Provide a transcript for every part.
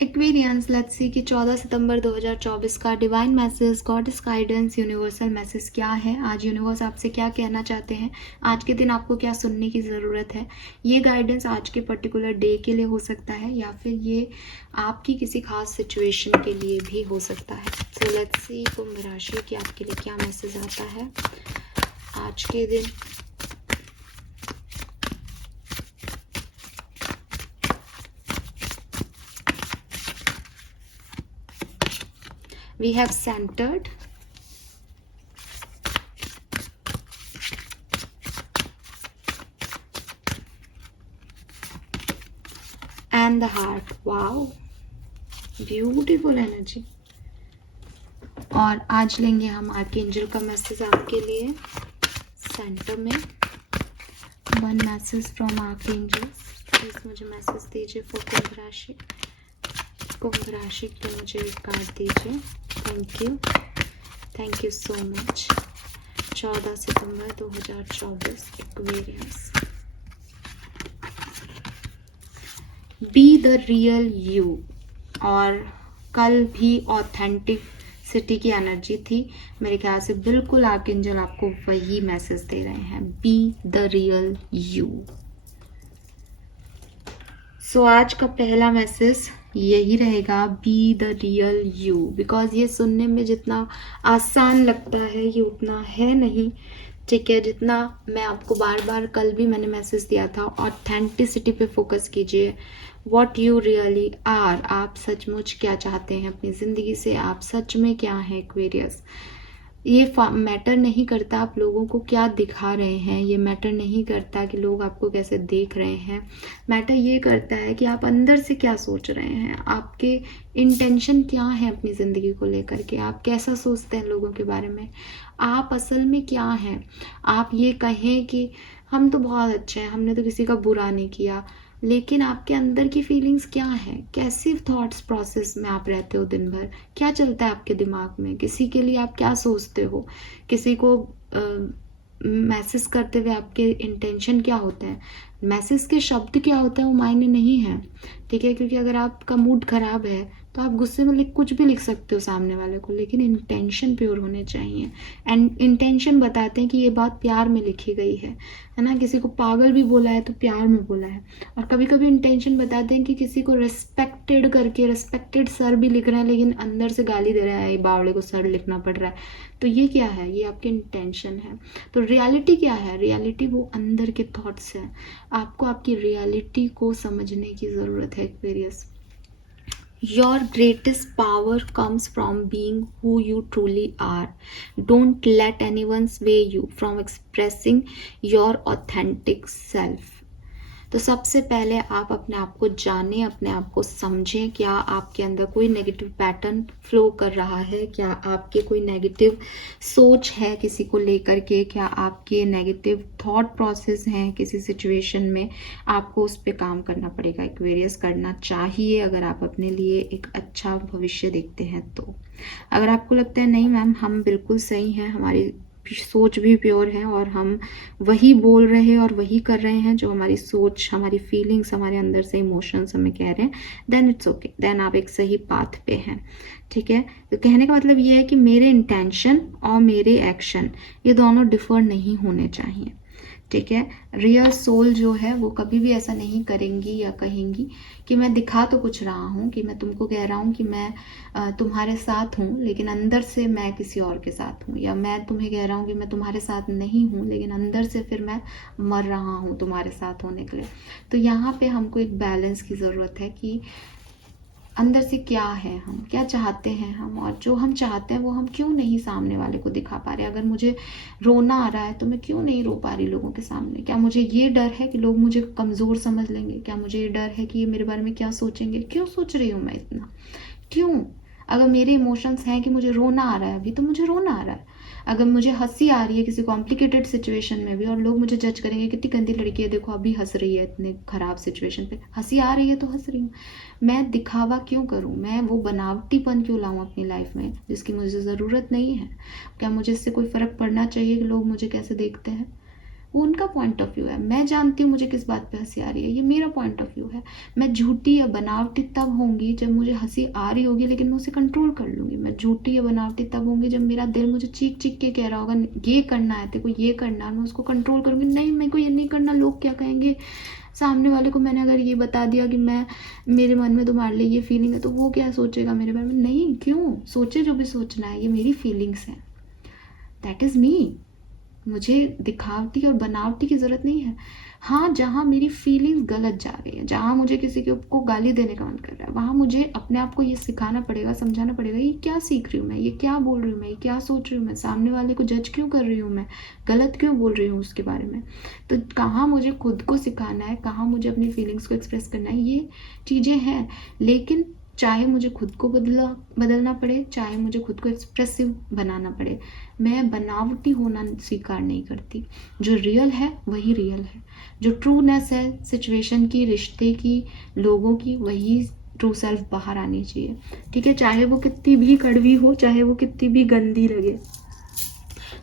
Aquarians, let's see कि 14 सितंबर 2024 का divine message, goddess guidance, universal message क्या है। आज यूनिवर्स आपसे क्या कहना चाहते हैं, आज के दिन आपको क्या सुनने की ज़रूरत है। ये गाइडेंस आज के पर्टिकुलर डे के लिए हो सकता है या फिर ये आपकी किसी खास सिचुएशन के लिए भी हो सकता है। सो लेट्स सी कुंभ राशि की आपके लिए क्या मैसेज आता है आज के दिन। We have centered, and the heart. Wow, beautiful energy. और आज लेंगे हम आर्कएंजल का मैसेज आपके लिए सेंटर में। One message from archangel, please मुझे मैसेज दीजिए फॉर कुंभ राशि। कुंभ राशि के लिए मुझे एक कार्ड दीजिए। Thank you so much. 14 September 2024, Aquarius. Be the real you. और कल भी ऑथेंटिसिटी की एनर्जी थी, मेरे ख्याल से बिल्कुल आर्कएंजल आपको वही मैसेज दे रहे हैं, बी द रियल यू। सो आज का पहला मैसेज यही रहेगा, be the real you. Because ये सुनने में जितना आसान लगता है ये उतना है नहीं, ठीक है। जितना मैं आपको बार बार, कल भी मैंने मैसेज दिया था, ऑथेंटिसिटी पे फोकस कीजिए। वॉट यू रियली आर, आप सचमुच क्या चाहते हैं अपनी ज़िंदगी से, आप सच में क्या हैं एक्वेरियस। ये मैटर नहीं करता आप लोगों को क्या दिखा रहे हैं, ये मैटर नहीं करता कि लोग आपको कैसे देख रहे हैं। मैटर ये करता है कि आप अंदर से क्या सोच रहे हैं, आपके इंटेंशन क्या है अपनी ज़िंदगी को लेकर के, आप कैसा सोचते हैं लोगों के बारे में, आप असल में क्या हैं। आप ये कहें कि हम तो बहुत अच्छे हैं, हमने तो किसी का बुरा नहीं किया, लेकिन आपके अंदर की फीलिंग्स क्या है, कैसी थॉट्स प्रोसेस में आप रहते हो दिन भर, क्या चलता है आपके दिमाग में, किसी के लिए आप क्या सोचते हो, किसी को मैसेज करते हुए आपके इंटेंशन क्या होता है, मैसेज के शब्द क्या होता है वो मायने नहीं है, ठीक है। क्योंकि अगर आपका मूड खराब है तो आप गुस्से में कुछ भी लिख सकते हो सामने वाले को, लेकिन इंटेंशन प्योर होने चाहिए। एंड इंटेंशन बताते हैं कि ये बात प्यार में लिखी गई है ना। किसी को पागल भी बोला है तो प्यार में बोला है। और कभी कभी इंटेंशन बताते हैं कि किसी को रिस्पेक्टेड करके रिस्पेक्टेड सर भी लिख रहे हैं, लेकिन अंदर से गाली दे रहा है, ये बावड़े को सर लिखना पड़ रहा है। तो ये क्या है, ये आपके इंटेंशन है। तो रियलिटी क्या है, रियलिटी वो अंदर के थॉट्स हैं। आपको आपकी रियलिटी को समझने की ज़रूरत है Aquarius. Your greatest power comes from being who you truly are. Don't let anyone sway you from expressing your authentic self. तो सबसे पहले आप अपने आप को जानें, अपने आप को समझें। क्या आपके अंदर कोई नेगेटिव पैटर्न फ्लो कर रहा है, क्या आपके कोई नेगेटिव सोच है किसी को लेकर के, क्या आपके नेगेटिव थॉट प्रोसेस हैं किसी सिचुएशन में, आपको उस पर काम करना पड़ेगा। एक्वेरियस करना चाहिए अगर आप अपने लिए एक अच्छा भविष्य देखते हैं तो। अगर आपको लगता है नहीं मैम हम बिल्कुल सही हैं, हमारी सोच भी प्योर है और हम वही बोल रहे हैं और वही कर रहे हैं जो हमारी सोच, हमारी फीलिंग्स, हमारे अंदर से इमोशंस हमें कह रहे हैं, देन इट्स ओके, देन आप एक सही पाथ पे हैं, ठीक है। तो कहने का मतलब ये है कि मेरे इंटेंशन और मेरे एक्शन ये दोनों डिफर नहीं होने चाहिए, ठीक है। रियल सोल जो है वो कभी भी ऐसा नहीं करेंगी या कहेंगी कि मैं दिखा तो कुछ रहा हूँ, कि मैं तुमको कह रहा हूँ कि मैं तुम्हारे साथ हूँ लेकिन अंदर से मैं किसी और के साथ हूँ, या मैं तुम्हें कह रहा हूँ कि मैं तुम्हारे साथ नहीं हूँ लेकिन अंदर से फिर मैं मर रहा हूँ तुम्हारे साथ होने के लिए। तो यहाँ पे हमको एक बैलेंस की ज़रूरत है कि अंदर से क्या है, हम क्या चाहते हैं हम, और जो हम चाहते हैं वो हम क्यों नहीं सामने वाले को दिखा पा रहे। अगर मुझे रोना आ रहा है तो मैं क्यों नहीं रो पा रही लोगों के सामने। क्या मुझे ये डर है कि लोग मुझे कमज़ोर समझ लेंगे, क्या मुझे ये डर है कि ये मेरे बारे में क्या सोचेंगे। क्यों सोच रही हूँ मैं इतना, क्यों। अगर मेरे इमोशंस हैं कि मुझे रोना आ रहा है अभी तो मुझे रोना आ रहा है। अगर मुझे हंसी आ रही है किसी कॉम्प्लिकेटेड सिचुएशन में भी और लोग मुझे जज करेंगे कितनी गंदी लड़की है, देखो अभी हंस रही है इतने ख़राब सिचुएशन पे, हंसी आ रही है तो हंस रही हूँ। मैं दिखावा क्यों करूँ, मैं वो बनावटीपन क्यों लाऊँ अपनी लाइफ में जिसकी मुझे ज़रूरत नहीं है। क्या मुझे इससे कोई फ़र्क पड़ना चाहिए कि लोग मुझे कैसे देखते हैं। वो उनका पॉइंट ऑफ व्यू है। मैं जानती हूँ मुझे किस बात पे हंसी आ रही है, ये मेरा पॉइंट ऑफ व्यू है। मैं झूठी या बनावटी तब होंगी जब मुझे हंसी आ रही होगी, लेकिन मैं उसे कंट्रोल कर लूँगी। मैं झूठी या बनावटी तब होंगी जब मेरा दिल मुझे चीख चीख के कह रहा होगा ये करना है तेरे को, ये करना है, मैं उसको कंट्रोल करूँगी, नहीं मेरे को ये नहीं करना, लोग क्या कहेंगे। सामने वाले को मैंने अगर ये बता दिया कि मैं, मेरे मन में तुम्हारे लिए ये फीलिंग है, तो वो क्या सोचेगा मेरे बारे में, नहीं, क्यों सोचे, जो भी सोचना है, ये मेरी फीलिंग्स हैं, दैट इज़ मी। मुझे दिखावटी और बनावटी की ज़रूरत नहीं है। हाँ, जहाँ मेरी फीलिंग्स गलत जा रही है, जहाँ मुझे किसी के को गाली देने का मन कर रहा है, वहाँ मुझे अपने आप को ये सिखाना पड़ेगा, समझाना पड़ेगा, ये क्या सीख रही हूँ मैं, ये क्या बोल रही हूँ मैं, ये क्या सोच रही हूँ मैं, सामने वाले को जज क्यों कर रही हूँ मैं, गलत क्यों बोल रही हूँ उसके बारे में। तो कहाँ मुझे खुद को सिखाना है, कहाँ मुझे अपनी फीलिंग्स को एक्सप्रेस करना है, ये चीज़ें हैं। लेकिन चाहे मुझे खुद को बदलना पड़े, चाहे मुझे खुद को एक्सप्रेसिव बनाना पड़े, मैं बनावटी होना स्वीकार नहीं करती। जो रियल है वही रियल है, जो ट्रूनेस है सिचुएशन की, रिश्ते की, लोगों की, वही ट्रू सेल्फ बाहर आनी चाहिए। ठीक है, चाहे वो कितनी भी कड़वी हो, चाहे वो कितनी भी गंदी लगे।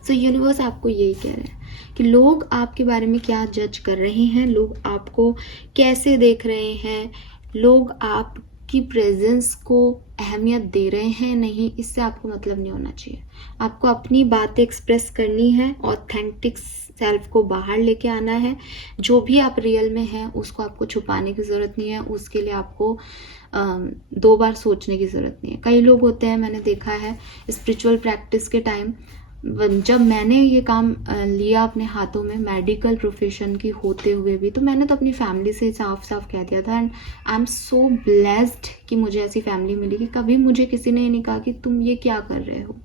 सो यूनिवर्स आपको यही कह रहे हैं कि लोग आपके बारे में क्या जज कर रहे हैं, लोग आपको कैसे देख रहे हैं, लोग आपकी प्रेजेंस को अहमियत दे रहे हैं नहीं, इससे आपको मतलब नहीं होना चाहिए। आपको अपनी बातें एक्सप्रेस करनी है, ऑथेंटिक सेल्फ को बाहर लेके आना है। जो भी आप रियल में हैं उसको आपको छुपाने की ज़रूरत नहीं है, उसके लिए आपको 2 बार सोचने की ज़रूरत नहीं है। कई लोग होते हैं, मैंने देखा है स्पिरिचुअल प्रैक्टिस के टाइम, जब मैंने ये काम लिया अपने हाथों में, मेडिकल प्रोफेशन की होते हुए भी, तो मैंने तो अपनी फैमिली से साफ साफ कह दिया था, and I am so blessed कि मुझे ऐसी फैमिली मिली कि कभी मुझे किसी ने ये नहीं कहा कि तुम ये क्या कर रहे हो,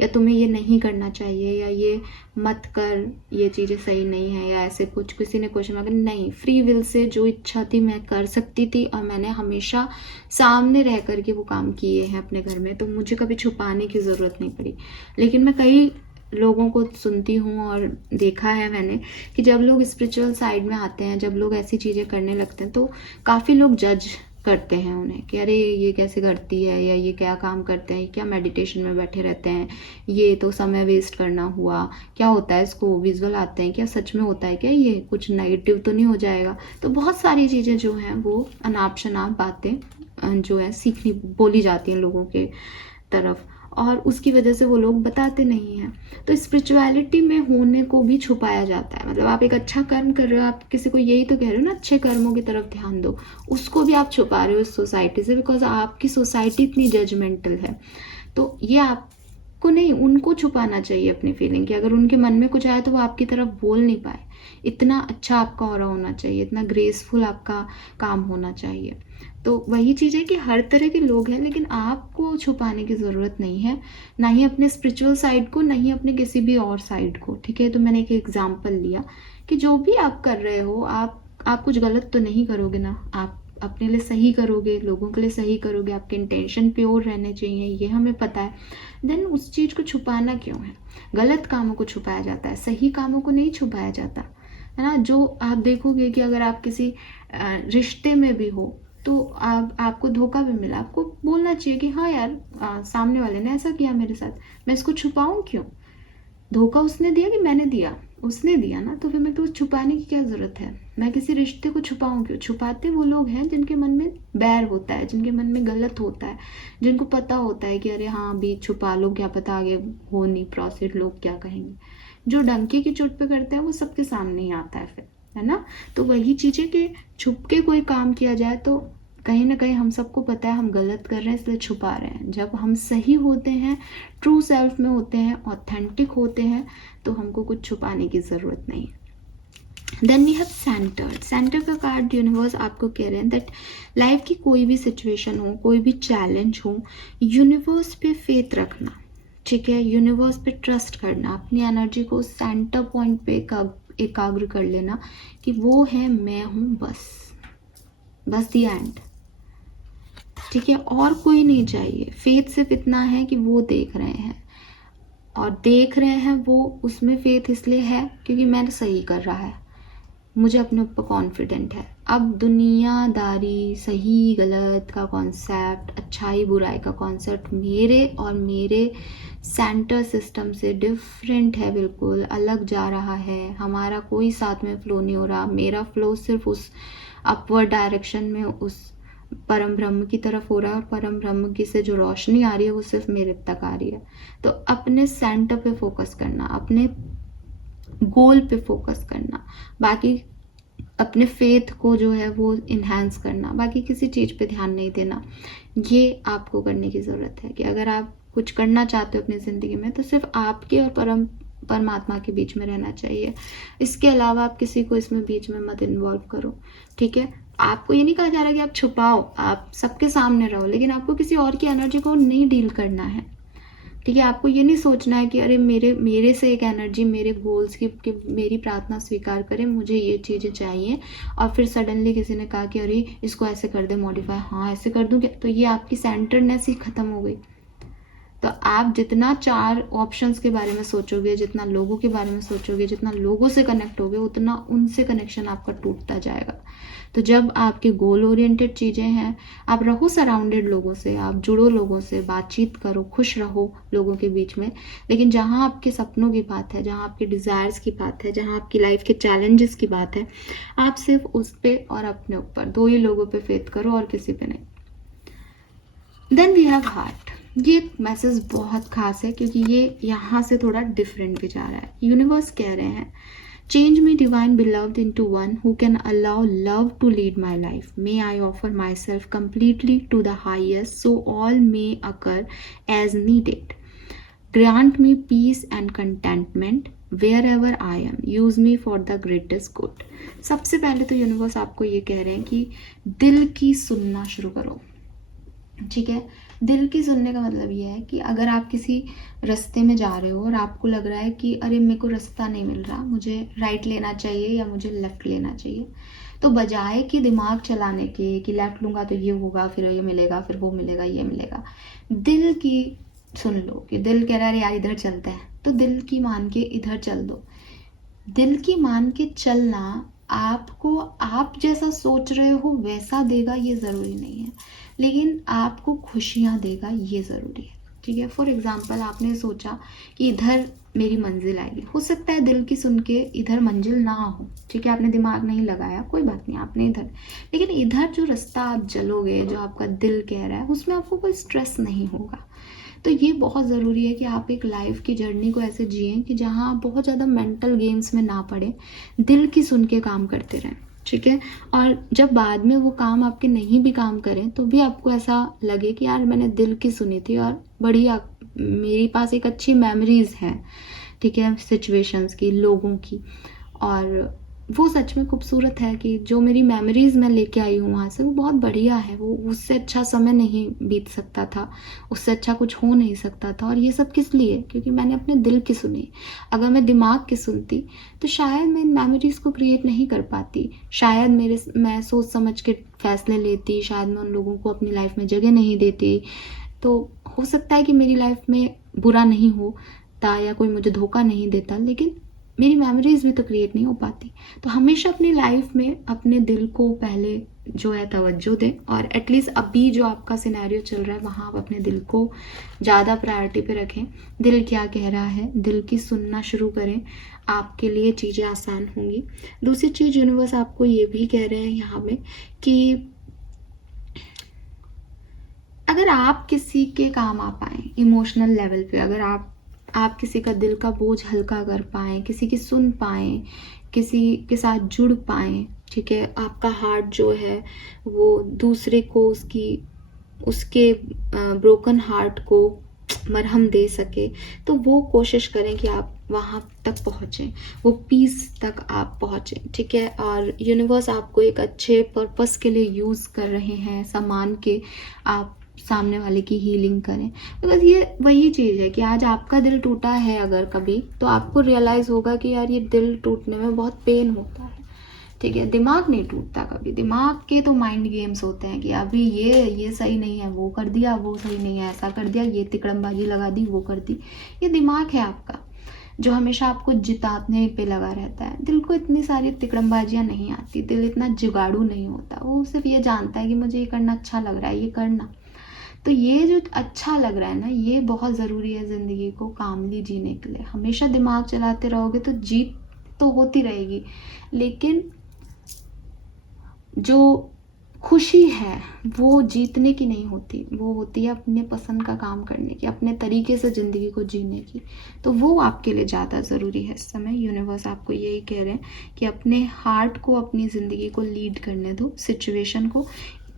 या तुम्हें ये नहीं करना चाहिए, या ये मत कर, ये चीज़ें सही नहीं है, या ऐसे कुछ किसी ने क्वेश्चन मांगा, नहीं, फ्री विल से जो इच्छा थी मैं कर सकती थी, और मैंने हमेशा सामने रह कर के वो काम किए हैं अपने घर में, तो मुझे कभी छुपाने की ज़रूरत नहीं पड़ी। लेकिन मैं कई लोगों को सुनती हूँ और देखा है मैंने कि जब लोग स्पिरिचुअल साइड में आते हैं, जब लोग ऐसी चीज़ें करने लगते हैं, तो काफ़ी लोग जज करते हैं उन्हें कि अरे ये कैसे करती है, या ये क्या काम करते हैं, क्या मेडिटेशन में बैठे रहते हैं, ये तो समय वेस्ट करना हुआ, क्या होता है इसको विजुअल आते हैं क्या, सच में होता है क्या, ये कुछ नेगेटिव तो नहीं हो जाएगा। तो बहुत सारी चीज़ें जो हैं वो अनाप शनाप बातें जो है सीखनी बोली जाती हैं लोगों के तरफ, और उसकी वजह से वो लोग बताते नहीं हैं। तो स्पिरिचुअलिटी में होने को भी छुपाया जाता है। मतलब आप एक अच्छा कर्म कर रहे हो, आप किसी को यही तो कह रहे हो ना, अच्छे कर्मों की तरफ ध्यान दो, उसको भी आप छुपा रहे हो इस सोसाइटी से, बिकॉज आपकी सोसाइटी इतनी जजमेंटल है। तो ये आपको नहीं, उनको छुपाना चाहिए अपनी फीलिंग की। अगर उनके मन में कुछ आया तो वो आपकी तरफ बोल नहीं पाए। इतना अच्छा आपका ऑरा होना चाहिए, इतना ग्रेसफुल आपका काम होना चाहिए। तो वही चीज़ है कि हर तरह के लोग हैं, लेकिन आपको छुपाने की ज़रूरत नहीं है, ना ही अपने स्पिरिचुअल साइड को, ना ही अपने किसी भी और साइड को। ठीक है, तो मैंने एक एग्जांपल लिया कि जो भी आप कर रहे हो, आप कुछ गलत तो नहीं करोगे ना, आप अपने लिए सही करोगे, लोगों के लिए सही करोगे, आपके इंटेंशन प्योर रहने चाहिए, ये हमें पता है। देन उस चीज़ को छुपाना क्यों है? गलत कामों को छुपाया जाता है, सही कामों को नहीं छुपाया जाता है ना। जो आप देखोगे कि अगर आप किसी रिश्ते में भी हो, तो आपको धोखा भी मिला, आपको बोलना चाहिए कि हाँ यार, सामने वाले ने ऐसा किया मेरे साथ, मैं इसको छुपाऊं क्यों? धोखा उसने दिया कि मैंने दिया? उसने दिया ना, तो फिर मेरे को छुपाने की क्या ज़रूरत है? मैं किसी रिश्ते को छुपाऊं क्यों? छुपाते वो लोग हैं जिनके मन में बैर होता है, जिनके मन में गलत होता है, जिनको पता होता है कि अरे हाँ अभी छुपा लो, क्या पता आगे हो नहीं प्रोसीड, लोग क्या कहेंगे। जो डंके की चोट पे करते हैं वो सबके सामने ही आता है फिर, है ना। तो वही चीज़ें कि छुप के कोई काम किया जाए तो कहीं ना कहीं हम सबको पता है हम गलत कर रहे हैं, इसलिए छुपा रहे हैं। जब हम सही होते हैं, ट्रू सेल्फ में होते हैं, ऑथेंटिक होते हैं, तो हमको कुछ छुपाने की ज़रूरत नहीं है। देन वी हैव सेंटर का कार्ड यूनिवर्स आपको कह रहे हैं दैट लाइफ की कोई भी सिचुएशन हो, कोई भी चैलेंज हो, यूनिवर्स पे फेथ रखना। ठीक है, यूनिवर्स पे ट्रस्ट करना, अपनी एनर्जी को सेंटर पॉइंट पे एकाग्र कर लेना कि वो है मैं हूँ, बस दी एंड। ठीक है, और कोई नहीं चाहिए। फेथ सिर्फ इतना है कि वो देख रहे हैं, और देख रहे हैं वो, उसमें फेथ इसलिए है क्योंकि मैंने सही कर रहा है। मुझे अपने ऊपर कॉन्फिडेंट है। अब दुनियादारी, सही गलत का कॉन्सेप्ट, अच्छाई बुराई का कॉन्सेप्ट मेरे और मेरे सेंटर सिस्टम से डिफरेंट है, बिल्कुल अलग जा रहा है। हमारा कोई साथ में फ्लो नहीं हो रहा। मेरा फ्लो सिर्फ उस अपवर्ड डायरेक्शन में उस परम ब्रह्म की तरफ हो रहा है, और परम ब्रह्म की से जो रोशनी आ रही है वो सिर्फ मेरे तक आ रही है। तो अपने सेंटर पे फोकस करना, अपने गोल पे फोकस करना, बाकी अपने फेथ को जो है वो इन्हांस करना, बाकी किसी चीज़ पे ध्यान नहीं देना। ये आपको करने की ज़रूरत है कि अगर आप कुछ करना चाहते हो अपनी ज़िंदगी में तो सिर्फ आपके और परमात्मा के बीच में रहना चाहिए। इसके अलावा आप किसी को इसमें बीच में मत इन्वॉल्व करो, ठीक है। आपको ये नहीं कहा जा रहा कि आप छुपाओ, आप सबके सामने रहो, लेकिन आपको किसी और की एनर्जी को नहीं डील करना है, ठीक है। आपको ये नहीं सोचना है कि अरे मेरे से एक एनर्जी मेरे गोल्स की मेरी प्रार्थना स्वीकार करे, मुझे ये चीज़ें चाहिए, और फिर सडनली किसी ने कहा कि अरे इसको ऐसे कर दे मॉडिफाई, हाँ ऐसे कर दूँ क्या, तो ये आपकी सेंटर्डनेस ही ख़त्म हो गई। तो आप जितना 4 ऑप्शंस के बारे में सोचोगे, जितना लोगों के बारे में सोचोगे, जितना लोगों से कनेक्ट होगे, उतना उनसे कनेक्शन आपका टूटता जाएगा। तो जब आपके गोल ओरिएंटेड चीज़ें हैं, आप रहो सराउंडेड लोगों से, आप जुड़ो लोगों से, बातचीत करो, खुश रहो लोगों के बीच में। लेकिन जहाँ आपके सपनों की बात है, जहाँ आपके डिज़ायर्स की बात है, जहाँ आपकी लाइफ के चैलेंजेस की बात है, आप सिर्फ उस पर और अपने ऊपर 2 ही लोगों पे फेथ करो और किसी पे नहीं। Then we have heart. ये मैसेज बहुत खास है क्योंकि ये यहाँ से थोड़ा डिफरेंट भी जा रहा है। यूनिवर्स कह रहे हैं, change me divine beloved into one who can allow love to lead my life. May I offer myself completely to the highest so all may occur as needed. Grant me peace and contentment wherever I am. Use me for the greatest good. सबसे पहले तो universe आपको ये कह रहे हैं कि दिल की सुनना शुरू करो, ठीक है। दिल की सुनने का मतलब ये है कि अगर आप किसी रास्ते में जा रहे हो और आपको लग रहा है कि अरे मेरे को रास्ता नहीं मिल रहा, मुझे राइट लेना चाहिए या मुझे लेफ़्ट लेना चाहिए, तो बजाय कि दिमाग चलाने के कि लेफ़्ट लूँगा तो ये होगा, फिर ये मिलेगा, फिर वो मिलेगा, ये मिलेगा, दिल की सुन लो कि दिल कह रहा है यार इधर चलते हैं, तो दिल की मान के इधर चल दो। दिल की मान के चलना आपको आप जैसा सोच रहे हो वैसा देगा ये ज़रूरी नहीं है, लेकिन आपको खुशियाँ देगा ये ज़रूरी है, ठीक है। फॉर एग्ज़ाम्पल आपने सोचा कि इधर मेरी मंजिल आएगी, हो सकता है दिल की सुन के इधर मंजिल ना हो, ठीक है, आपने दिमाग नहीं लगाया, कोई बात नहीं, आपने इधर, लेकिन इधर जो रास्ता आप चलोगे, जो आपका दिल कह रहा है, उसमें आपको कोई स्ट्रेस नहीं होगा। तो ये बहुत ज़रूरी है कि आप एक लाइफ की जर्नी को ऐसे जिएं कि जहाँ आप बहुत ज़्यादा मेंटल गेम्स में ना पड़े, दिल की सुन के काम करते रहें, ठीक है। और जब बाद में वो काम आपके नहीं भी काम करें तो भी आपको ऐसा लगे कि यार मैंने दिल की सुनी थी और बढ़िया, मेरे पास एक अच्छी मेमोरीज़ हैं, ठीक है, सिचुएशंस की, लोगों की, और वो सच में खूबसूरत है कि जो मेरी मेमोरीज़ मैं लेके आई हूँ वहाँ से, वो बहुत बढ़िया है। वो उससे अच्छा समय नहीं बीत सकता था, उससे अच्छा कुछ हो नहीं सकता था। और ये सब किस लिए? क्योंकि मैंने अपने दिल की सुनी। अगर मैं दिमाग की सुनती तो शायद मैं इन मेमोरीज़ को क्रिएट नहीं कर पाती, शायद मैं सोच समझ के फ़ैसले लेती, शायद मैं उन लोगों को अपनी लाइफ में जगह नहीं देती। तो हो सकता है कि मेरी लाइफ में बुरा नहीं होता या कोई मुझे धोखा नहीं देता, लेकिन मेरी मेमोरीज़ भी तो क्रिएट नहीं हो पाती। तो हमेशा अपनी लाइफ में अपने दिल को पहले जो है तवज्जो दें, और एटलीस्ट अभी जो आपका सिनेरियो चल रहा है वहाँ आप अपने दिल को ज़्यादा प्रायोरिटी पे रखें। दिल क्या कह रहा है, दिल की सुनना शुरू करें, आपके लिए चीज़ें आसान होंगी। दूसरी चीज़ यूनिवर्स आपको ये भी कह रहे हैं यहाँ में कि अगर आप किसी के काम आ पाएँ इमोशनल लेवल पे, अगर आप किसी का दिल का बोझ हल्का कर पाएँ, किसी की सुन पाएँ, किसी के साथ जुड़ पाएँ, ठीक है, आपका हार्ट जो है वो दूसरे को उसके ब्रोकन हार्ट को मरहम दे सके, तो वो कोशिश करें कि आप वहाँ तक पहुँचें, वो पीस तक आप पहुँचें, ठीक है। और यूनिवर्स आपको एक अच्छे पर्पस के लिए यूज़ कर रहे हैं, सामान के आप सामने वाले की हीलिंग करें। बिकॉज ये वही चीज़ है कि आज आपका दिल टूटा है अगर कभी, तो आपको रियलाइज़ होगा कि यार ये दिल टूटने में बहुत पेन होता है, ठीक है। दिमाग नहीं टूटता कभी, दिमाग के तो माइंड गेम्स होते हैं कि अभी ये सही नहीं है, वो कर दिया, वो सही नहीं है, ऐसा कर दिया, ये तिकड़मबाजी लगा दी, वो कर दी, ये दिमाग है आपका। जो हमेशा आपको जिताने पे लगा रहता है। दिल को इतनी सारी तिकड़मबाजियाँ नहीं आती, दिल इतना जुगाड़ू नहीं होता, वो सिर्फ ये जानता है कि मुझे ये करना अच्छा लग रहा है, ये करना। तो ये जो अच्छा लग रहा है ना, ये बहुत ज़रूरी है ज़िंदगी को कामली जीने के लिए। हमेशा दिमाग चलाते रहोगे तो जीत तो होती रहेगी, लेकिन जो खुशी है वो जीतने की नहीं होती, वो होती है अपने पसंद का काम करने की, अपने तरीके से ज़िंदगी को जीने की। तो वो आपके लिए ज़्यादा ज़रूरी है इस समय। यूनिवर्स आपको यही कह रहे हैं कि अपने हार्ट को, अपनी ज़िंदगी को लीड करने दो, सिचुएशन को।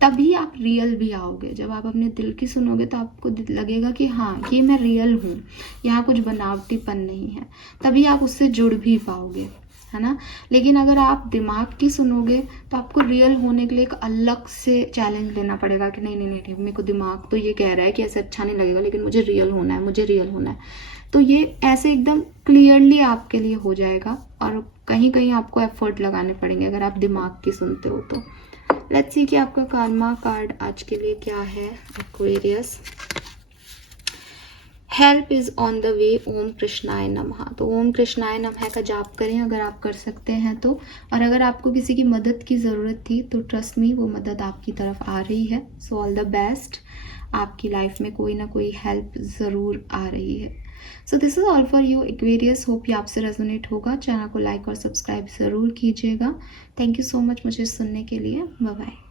तभी आप रियल भी आओगे। जब आप अपने दिल की सुनोगे तो आपको लगेगा कि हाँ, ये मैं रियल हूँ, यहाँ कुछ बनावटीपन नहीं है। तभी आप उससे जुड़ भी पाओगे, है ना। लेकिन अगर आप दिमाग की सुनोगे तो आपको रियल होने के लिए एक अलग से चैलेंज लेना पड़ेगा कि नहीं नहीं नहीं, मेरे को दिमाग तो ये कह रहा है कि ऐसे अच्छा नहीं लगेगा, लेकिन मुझे रियल होना है, मुझे रियल होना है। तो ये ऐसे एकदम क्लियरली आपके लिए हो जाएगा, और कहीं कहीं आपको एफर्ट लगाने पड़ेंगे अगर आप दिमाग की सुनते हो तो। लेट्स सी कि आपका कार्मा कार्ड आज के लिए क्या है Aquarius. Help is on the way, ओम कृष्णाय नमः। तो ओम कृष्णाय नमः का जाप करें अगर आप कर सकते हैं तो। और अगर आपको किसी की मदद की ज़रूरत थी तो ट्रस्ट मी, वो मदद आपकी तरफ आ रही है। So all the best. आपकी लाइफ में कोई ना कोई हेल्प ज़रूर आ रही है। So this is all for you Aquarius. Hope ये आपसे रेजोनेट होगा। चैनल को लाइक और सब्सक्राइब ज़रूर कीजिएगा। थैंक यू सो मच मुझे सुनने के लिए। Bye bye.